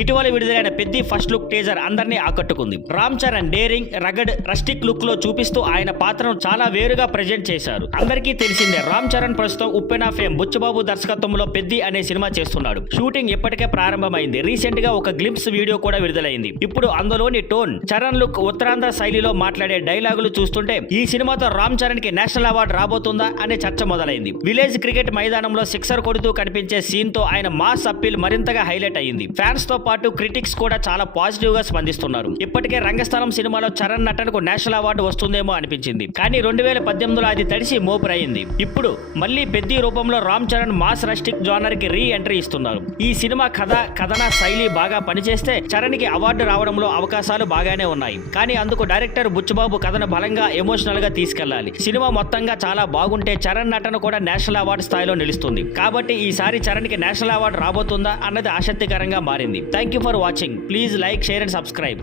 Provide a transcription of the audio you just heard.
ఇటీవల విడుదలైన Peddi first look teaser అందరినీ ఆకట్టుకుంది. Ram Charan daring, రగడ్, rustic look లో చూపిస్తూ ఆయన పాత్రను చాలా వేరుగా ప్రెజెంట్ చేశారు. అందరికీ తెలిసిందే రామ్ చరణ్ ప్రస్తుతం ఉప్పెన ఫేమ్ బుచ్చబాబు దర్శకత్వంలో పెద్ది అనే సినిమా చేస్తున్నాడు. షూటింగ్ ఇప్పటికే ప్రారంభమైంది. రీసెంట్ గా ఒక గ్లింప్స్ వీడియో కూడా విడుదలైంది. ఇప్పుడు అందులోని టోన్, చరణ్ లుక్, ఉత్తరాంధ్ర శైలిలో మాట్లాడే డైలాగులు చూస్తుంటే ఈ సినిమాతో రామ్ చరణ్ కి నేషనల్ అవార్డు రాబోతుందా అనే చర్చ మొదలైంది. విలేజ్ క్రికెట్ మైదానంలో సిక్సర్ కొడుతూ కనిపించే సీన్ తో ఆయన మాస్ అప్పీల్ మరింతగా హైలైట్ అయ్యింది. ఫ్యాన్స్ తో పాటు క్రిటిక్స్ కూడా చాలా పాజిటివ్ గా స్పందిస్తున్నారు. ఇప్పటికే రంగస్థలం సినిమాలో చరణ్ నటనకు నేషనల్ అవార్డు వస్తుందేమో అనిపించింది. కానీ 2018లో అది తడిసి మోపురయ్యింది. ఇప్పుడు మళ్ళీ పెద్ది రూపంలో Ram Charan mass rustic genre కి రీ ఎంట్రీ ఇస్తున్నారు. ఈ సినిమా కథన శైలి బాగా పనిచేస్తే చరణ్ కి అవార్డు రావడంలో అవకాశాలు బాగానే ఉన్నాయి. కానీ అందుకు డైరెక్టర్ బుచ్చబాబు కథను బలంగా ఎమోషనల్ గా తీసుకెళ్లాలి. సినిమా మొత్తంగా చాలా బాగుంటే చరణ్ నటన కూడా నేషనల్ అవార్డు స్థాయిలో నిలుస్తుంది. కాబట్టి ఈసారి చరణ్ కి నేషనల్ అవార్డు రాబోతుందా అన్నది ఆసక్తికరంగా మారింది. Thank you for watching. Please like, share and subscribe.